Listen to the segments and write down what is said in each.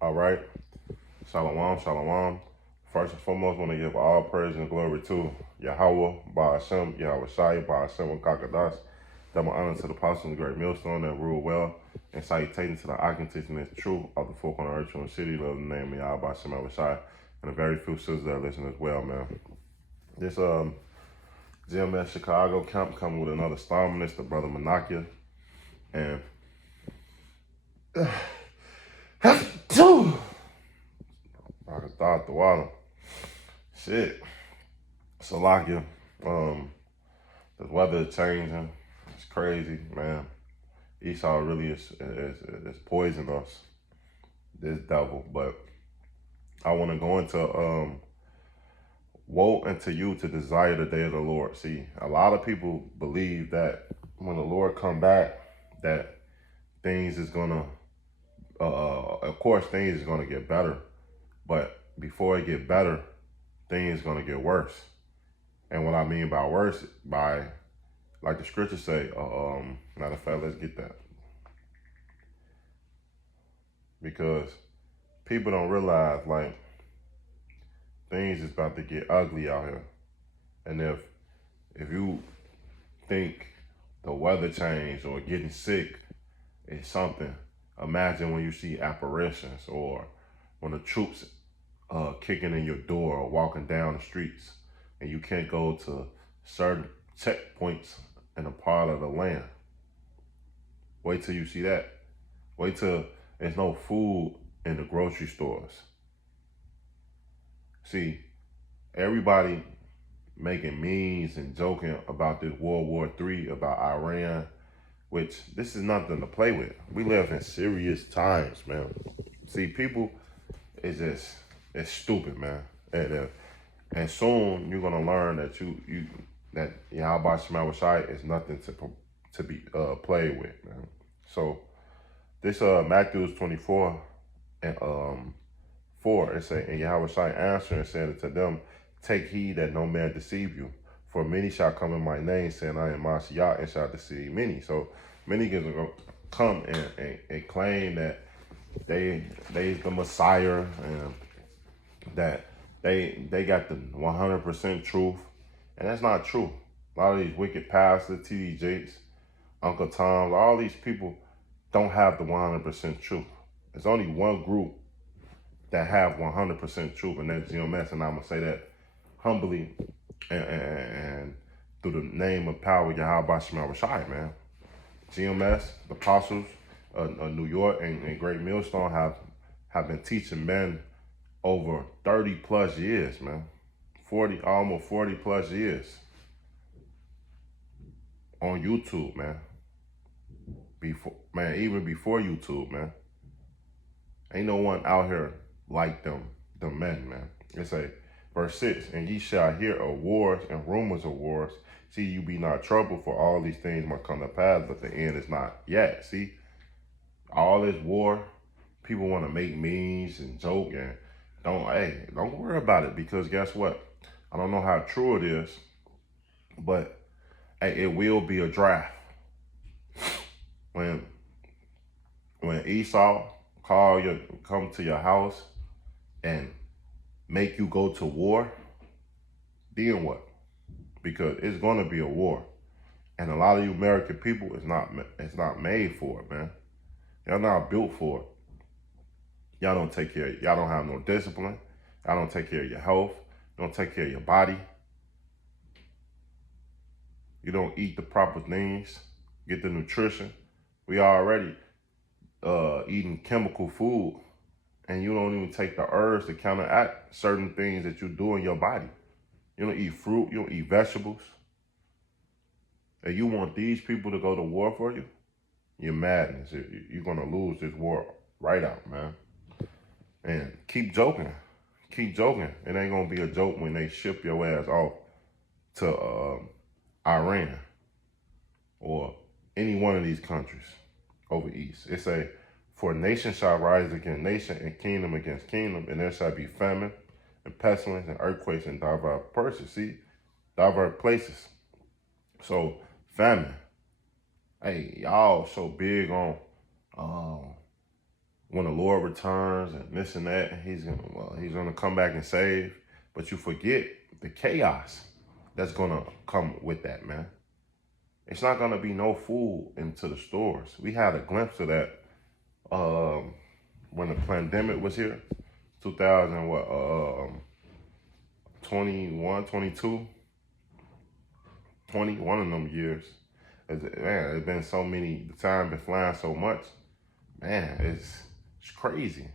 All right. Shalom, shalom. First and foremost, I want to give all praise and glory to Yahweh, Ba'ashem, Yahweh Shai, Ba'ashem, and Kakadash. Double honor to the apostles of the great millstone that rule well, and salutations to the occupants and true of the folk on the earth and city, love the name of Yahweh, Ba'ashem, Yahweh Shai, and the very few sisters that listen as well, man. This GMS Chicago camp coming with another star minister, Brother Manakia, and I can start the water. Shit. Salakia. The weather is changing. It's crazy, man. Esau really is poisoning us, this devil. But I want to go into woe unto you to desire the day of the Lord. See, a lot of people believe that when the Lord come back, that things is gonna, of course, things is gonna get better. But before it get better, things is gonna get worse. And what I mean by worse, by like the scriptures say, matter of fact, let's get that. Because people don't realize, like, things is about to get ugly out here. And if you think the weather change or getting sick is something, imagine when you see apparitions or when the troops kicking in your door or walking down the streets and you can't go to certain checkpoints in a part of the land. Wait till you see that. Wait till there's no food in the grocery stores. See, everybody making memes and joking about this World War III, about Iran, which this is nothing to play with. We live in serious times, man. See, people is just, it's stupid, man. And soon you're gonna learn that that Yahweh Shema Shai is nothing to be played with, man. So this Matthew 24 and 4, it say, and Yahweh Shai answered and said unto them, take heed that no man deceive you, for many shall come in my name, saying I am Mashiach, and shall deceive many. So many are gonna come and claim that they the Messiah and that they got the 100% truth, and that's not true. A lot of these wicked pastors, T.D. Jakes, Uncle Tom, all these people don't have the 100% truth. There's only one group that have 100% truth, and that's GMS, and I'm gonna say that humbly and through the name of power Yahweh Shema Shai, man. GMS, the apostles of New York and Great Millstone have been teaching men over 30 plus years, man. Almost 40 plus years on YouTube, man. Even before YouTube, man. Ain't no one out here like them men, man. It say, verse 6, and ye shall hear of wars and rumors of wars. See, you be not troubled, for all these things might come to pass, but the end is not yet. See, all this war, people want to make memes and joke and don't worry about it, because guess what? I don't know how true it is, but hey, it will be a draft. When Esau come to your house and make you go to war, then what? Because it's gonna be a war, and a lot of you American people, it's not made for it, man. Y'all not built for it. Y'all don't take care. Y'all don't have no discipline. Y'all don't take care of your health. Don't take care of your body. You don't eat the proper things. Get the nutrition. We already eating chemical food, and you don't even take the herbs to counteract certain things that you do in your body. You don't eat fruit. You don't eat vegetables. And you want these people to go to war for you? You're madness. You're gonna lose this war right out, man. And keep joking. Keep joking. It ain't gonna be a joke when they ship your ass off to Iran or any one of these countries over east. It say, for nation shall rise against nation and kingdom against kingdom, and there shall be famine and pestilence and earthquakes in diverse places. See, diverse places. So famine. Hey, y'all so big on when the Lord returns and this and that, he's gonna come back and save. But you forget the chaos that's gonna come with that, man. It's not gonna be no food into the stores. We had a glimpse of that when the pandemic was here, 2000 what 21, 22, 20, one of them years. Man, it's been so many. The time been flying so much. Man, it's crazy.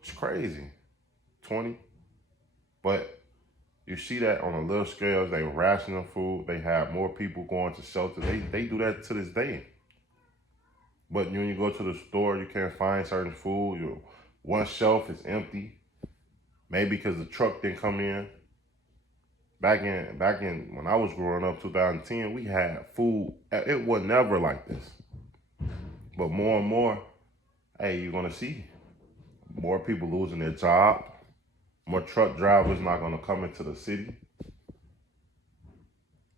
It's crazy. 20. But you see that on a little scale, they rationing food. They have more people going to shelter. They do that to this day. But when you go to the store, you can't find certain food. One shelf is empty. Maybe because the truck didn't come in. Back in when I was growing up, 2010, we had food. It was never like this. But more and more, hey, you're gonna see more people losing their job. More truck drivers not gonna come into the city.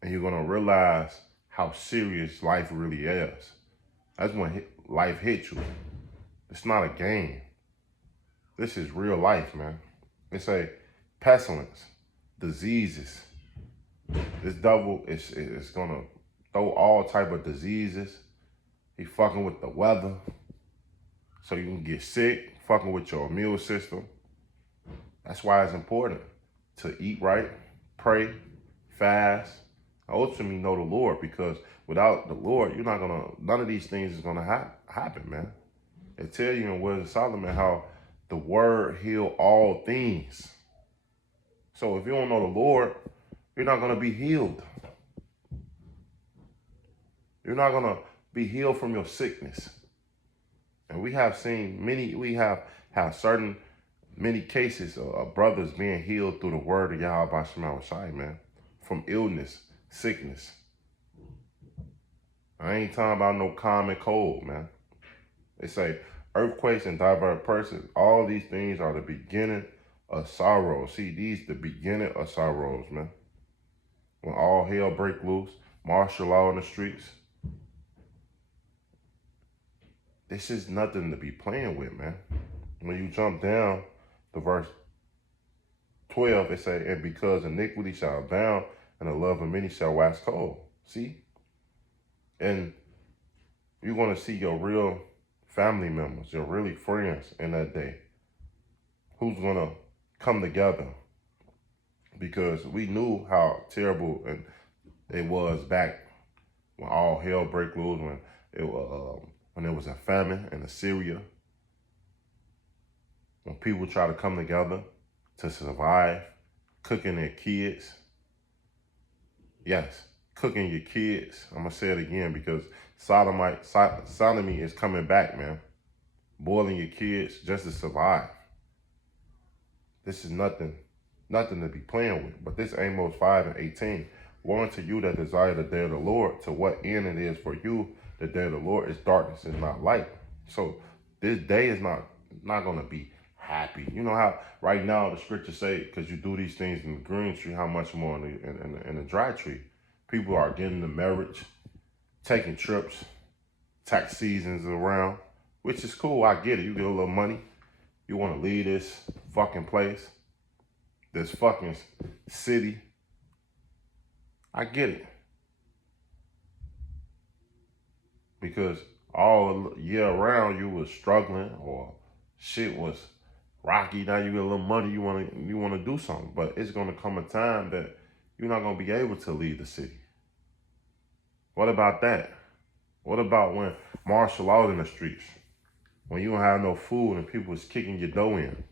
And you're gonna realize how serious life really is. That's when life hits you. It's not a game. This is real life, man. It's a pestilence, diseases. This devil is gonna throw all type of diseases. He fucking with the weather, so you can get sick, fucking with your immune system. That's why it's important to eat right, pray, fast, ultimately know the Lord, because without the Lord, none of these things is gonna happen, man. It tell you in Words of Solomon how the word heal all things. So if you don't know the Lord, you're not gonna be healed. You're not gonna be healed from your sickness. And we have seen many cases of brothers being healed through the word of Yahweh Shema Shai, man, from illness, sickness. I ain't talking about no common cold, man. They say earthquakes and diverse persons, all these things are the beginning of sorrow. See, these the beginning of sorrows, man. When all hell break loose, martial law in the streets. This is nothing to be playing with, man. When you jump down to verse 12, it say, and because iniquity shall abound, and the love of many shall wax cold. See? And you're going to see your real family members, your really friends in that day. Who's going to come together? Because we knew how terrible it was back when all hell break loose, when there was a famine in Assyria. When people try to come together to survive, cooking their kids. Yes, cooking your kids. I'm going to say it again because sodomy is coming back, man. Boiling your kids just to survive. This is nothing to be playing with. But this Amos 5:18. Woe unto you that desire the day of the Lord, to what end it is for you. The day of the Lord is darkness, is not light. So this day is not going to be happy. You know how right now the scriptures say, because you do these things in the green tree, how much more in the dry tree. People are getting the marriage, taking trips, tax seasons around, which is cool. I get it. You get a little money. You want to leave this fucking place, this fucking city. I get it. Because all year round you was struggling or shit was rocky. Now you get a little money, you wanna do something. But it's gonna come a time that you're not gonna be able to leave the city. What about that? What about when martial law in the streets? When you don't have no food and people is kicking your dough in?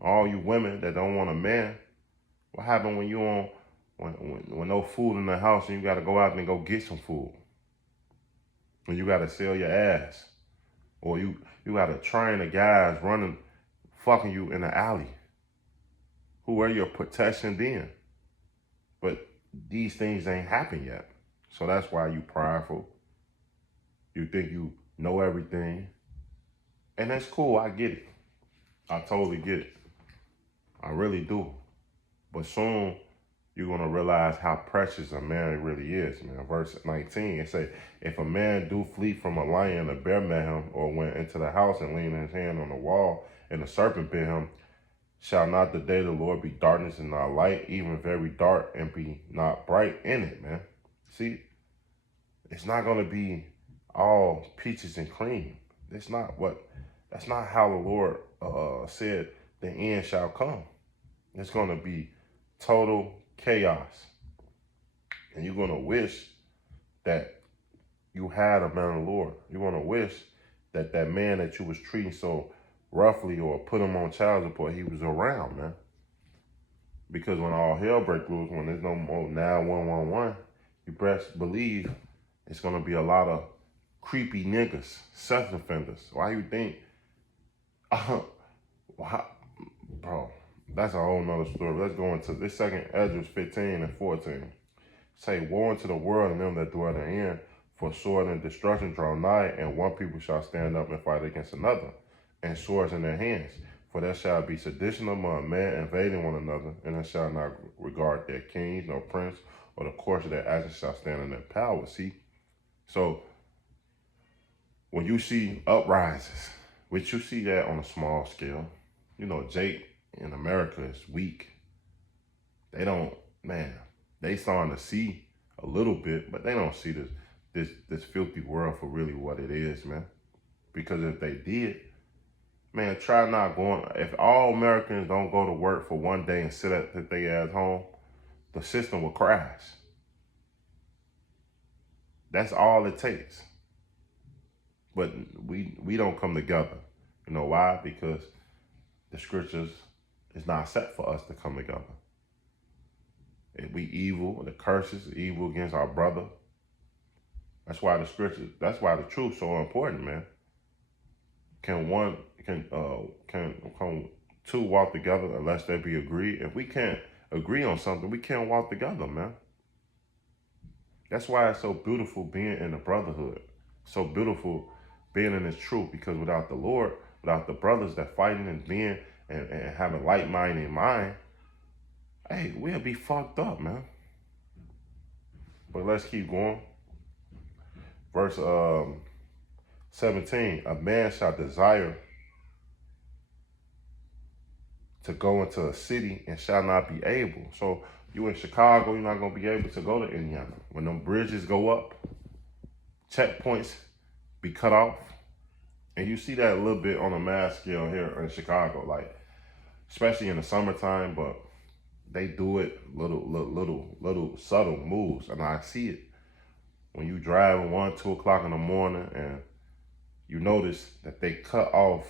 All you women that don't want a man, what happened when you on when no food in the house and you gotta go out and go get some food? When you gotta sell your ass. Or you gotta train the guys fucking you in the alley. Who are your protection then? But these things ain't happened yet. So that's why you prideful. You think you know everything. And that's cool, I get it. I totally get it. I really do. But soon, you're going to realize how precious a man really is, man. Verse 19, it say, if a man do flee from a lion, a bear met him, or went into the house and leaned his hand on the wall, and the serpent bit him, shall not the day of the Lord be darkness and not light, even very dark, and be not bright in it, man? See, it's not going to be all peaches and cream. That's not how the Lord said the end shall come. It's going to be total chaos. And you're going to wish that you had a man of the Lord. You're going to wish that that man that you was treating so roughly or put him on child support, he was around, man. Because when all hell breaks loose, when there's no more 911, you best believe it's going to be a lot of creepy niggas, sex offenders. Why you think? Bro, that's a whole nother story. Let's go into this second Ezra 15 and 14. Say, woe unto the world and them that dwell therein, for sword and destruction draw nigh, and one people shall stand up and fight against another, and swords in their hands. For there shall be sedition among men invading one another, and they shall not regard their kings, nor prince, or the course of their actions shall stand in their power. See? So, when you see uprisings, which you see that on a small scale, you know, Jake in America is weak. They don't, man, they starting to see a little bit, but they don't see this filthy world for really what it is, man. Because if they did, man, try not going. If all Americans don't go to work for one day and sit at their ass home, the system will crash. That's all it takes. But we don't come together. You know why? Because the scriptures is not set for us to come together. If we evil, the curses, evil against our brother. That's why the scriptures, that's why the truth's so important, man. Can two walk together unless they be agreed? If we can't agree on something, we can't walk together, man. That's why it's so beautiful being in the brotherhood. So beautiful being in this truth, because without the Lord, without the brothers that fighting and being and having like mind in mind, hey, we'll be fucked up, man. But let's keep going. Verse 17, a man shall desire to go into a city and shall not be able. So you in Chicago, you're not going to be able to go to Indiana. When them bridges go up, checkpoints be cut off. And you see that a little bit on a mass scale here in Chicago, like, especially in the summertime, but they do it little subtle moves. And I see it when you drive at 1, 2 o'clock in the morning and you notice that they cut off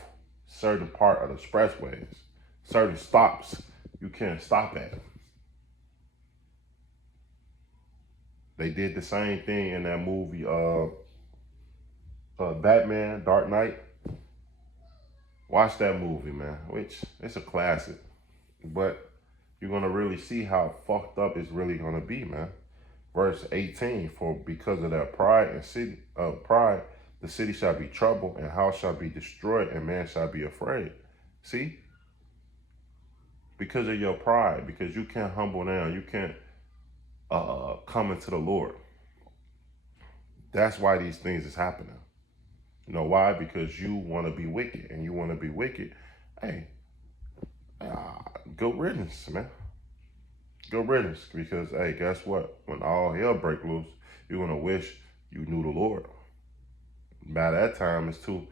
certain part of the expressways, certain stops you can't stop at. They did the same thing in that movie, Batman, Dark Knight. Watch that movie, man, which it's a classic. But you're going to really see how fucked up it's really going to be, man. Verse 18, for because of their pride the city shall be troubled, and house shall be destroyed, and man shall be afraid. See? Because of your pride, because you can't humble down, you can't come into the Lord. That's why these things is happening. You know why? Because you want to be wicked, and you want to be wicked. Hey, good riddance, man. Good riddance, because hey, guess what? When all hell break loose, you're gonna wish you knew the Lord. By that time, it's too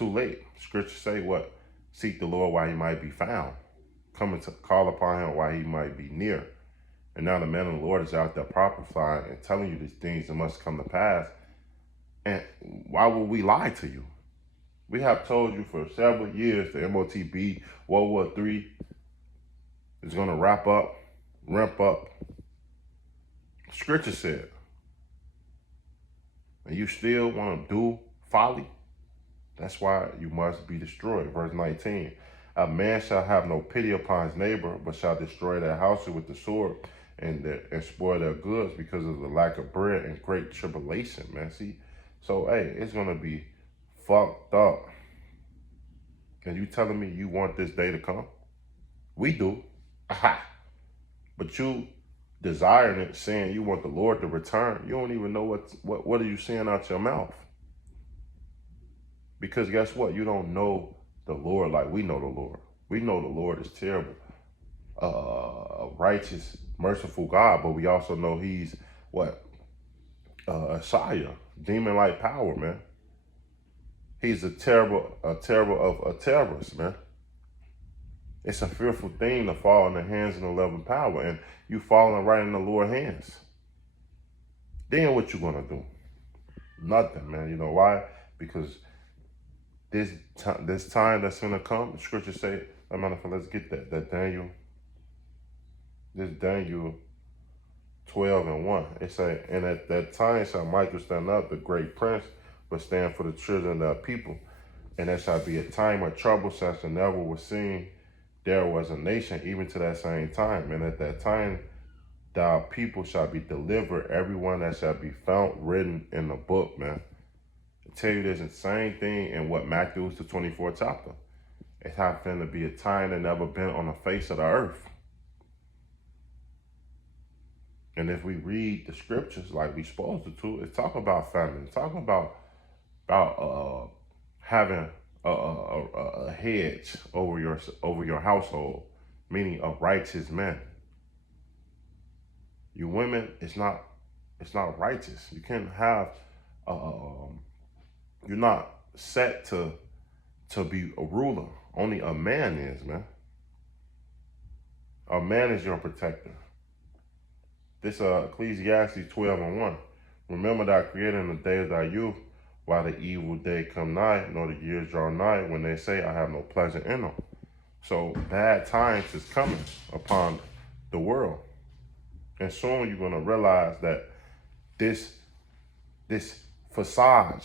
late. Scripture say what? Seek the Lord while he might be found. Coming to call upon him while he might be near. And now the man of the Lord is out there prophesying and telling you these things that must come to pass. And why would we lie to you? We have told you for several years the MOTB, World War III is going to ramp up. Scripture said. And you still want to do folly? That's why you must be destroyed. Verse 19, a man shall have no pity upon his neighbor, but shall destroy their houses with the sword and spoil their goods because of the lack of bread and great tribulation, man. See? So, hey, it's going to be fucked up. And you telling me you want this day to come? We do. Aha. But you desiring it, saying you want the Lord to return, you don't even know what are you saying out your mouth. Because guess what? You don't know the Lord like we know the Lord. We know the Lord is terrible, righteous, merciful God, but we also know he's what? A Shia, demon-like power, man. He's a terrible of a terrorist, man. It's a fearful thing to fall in the hands of the loving power, and you falling right in the Lord's hands. Then what you gonna do? Nothing, man. You know why? Because this time that's gonna come, the scripture say, let's get that Daniel, this Daniel 12:1. It say, and at that time shall Michael stand up, the great prince, but stand for the children of the people. And there shall be a time of trouble such as never was seen. There was a nation even to that same time. And at that time, thy people shall be delivered, everyone that shall be found written in the book, man. I tell you this, the same thing in what Matthew the 24th chapter. It's happening to be a time that never been on the face of the earth. And if we read the scriptures like we supposed to, it's talking about famine. It's talking about having a hedge over your household, meaning a righteous man. You women, it's not righteous. You can't have you're not set to be a ruler. Only a man is, man. A man is your protector. This Ecclesiastes 12:1. Remember that I created in the day of thy youth, while the evil day come nigh, nor the years draw nigh, when they say, I have no pleasure in them. So bad times is coming upon the world. And soon you're going to realize that this facade,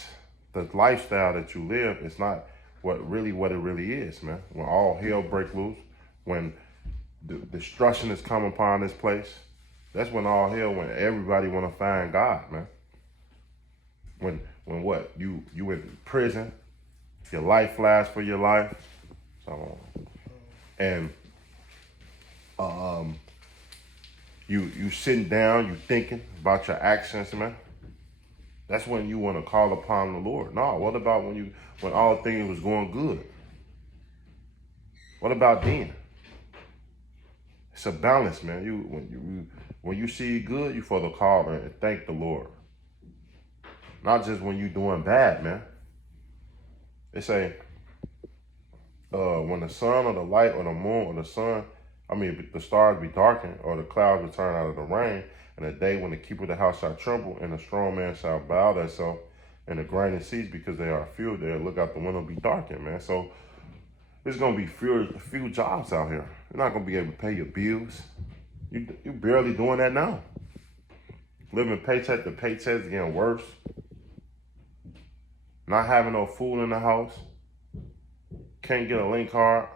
the lifestyle that you live, is not what it really is, man. When all hell break loose, when the destruction has come upon this place, that's when when everybody want to find God, man. When what? You in prison, your life flies for your life. So, and you sitting down, you thinking about your actions, man. That's when you want to call upon the Lord. No, what about when all things was going good? What about then? It's a balance, man. When you see good, you for the call and thank the Lord. Not just when you doing bad, man. They say, when the sun or the light or the moon or the stars be darkened or the clouds return out of the rain, and the day when the keeper of the house shall tremble and the strong man shall bow themselves and the grinding cease because they are few, they'll look out the window be darkened, man. So there's going to be few jobs out here. You're not going to be able to pay your bills. You barely doing that now. Living paycheck to paycheck is getting worse. Not having no food in the house. Can't get a link card.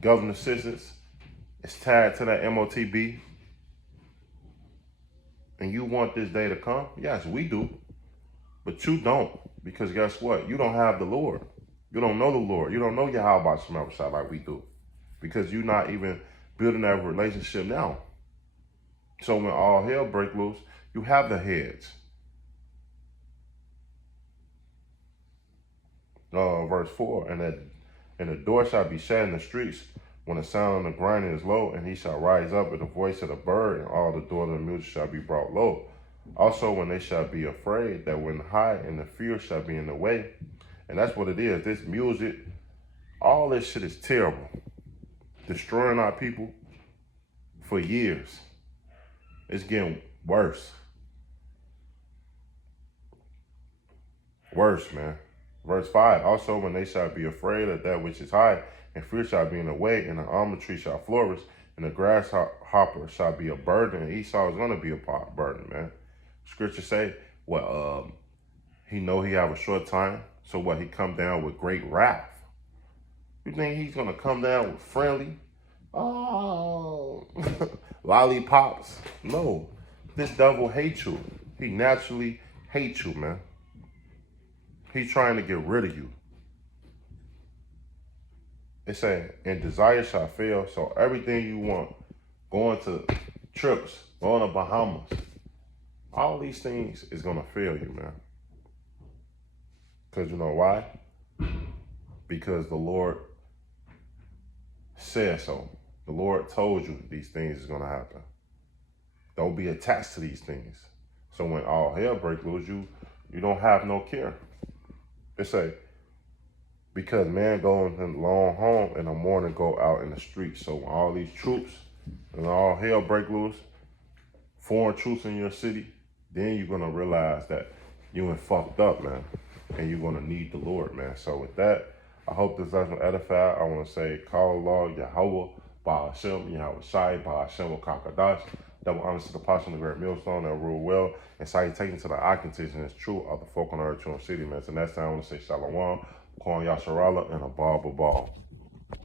Government assistance is tied to that MOTB. And you want this day to come? Yes, we do. But you don't. Because guess what? You don't have the Lord. You don't know the Lord. You don't know Yahweh Shemel like we do. Because you're not even building that relationship now. So when all hell break loose, you have the heads. Verse 4, and the door shall be shut in the streets when the sound of the grinding is low, and he shall rise up with the voice of the bird, and all the doors of the music shall be brought low. Also when they shall be afraid, that when high, and the fear shall be in the way. And that's what it is. This music, all this shit is terrible. Destroying our people for years. It's getting worse. Worse, man. Verse 5, also when they shall be afraid of that which is high, and fear shall be in the way, and the almond tree shall flourish, and the grasshopper shall be a burden, and Esau is going to be a burden, man. Scripture say, he know he have a short time, so he come down with great wrath. You think he's going to come down with friendly? Oh, lollipops? No, this devil hates you. He naturally hates you, man. He's trying to get rid of you. It say, and desire shall fail, so everything you want going to trips, going to Bahamas. All these things is gonna fail you, man. Because you know why? Because the Lord said so. The Lord told you these things is gonna happen. Don't be attached to these things. So when all hell breaks loose, you don't have no care. They say, because man goes in long home and the morning go out in the streets. So when all these troops and all hell break loose, foreign troops in your city, then you're gonna realize that you ain't fucked up, man. And you're gonna need the Lord, man. So with that, I hope this lesson edify. I wanna say, call Allah, Yahweh, Ba'ashem, Yahweh Shai, Ba'ashem, Kakadash. Double honors to the passion of the great millstone that rule well. And salutations to the occupation is true of the folk on earth, true city, man. So next time I wanna say Shalom, Kwan Yasharala, and a ball.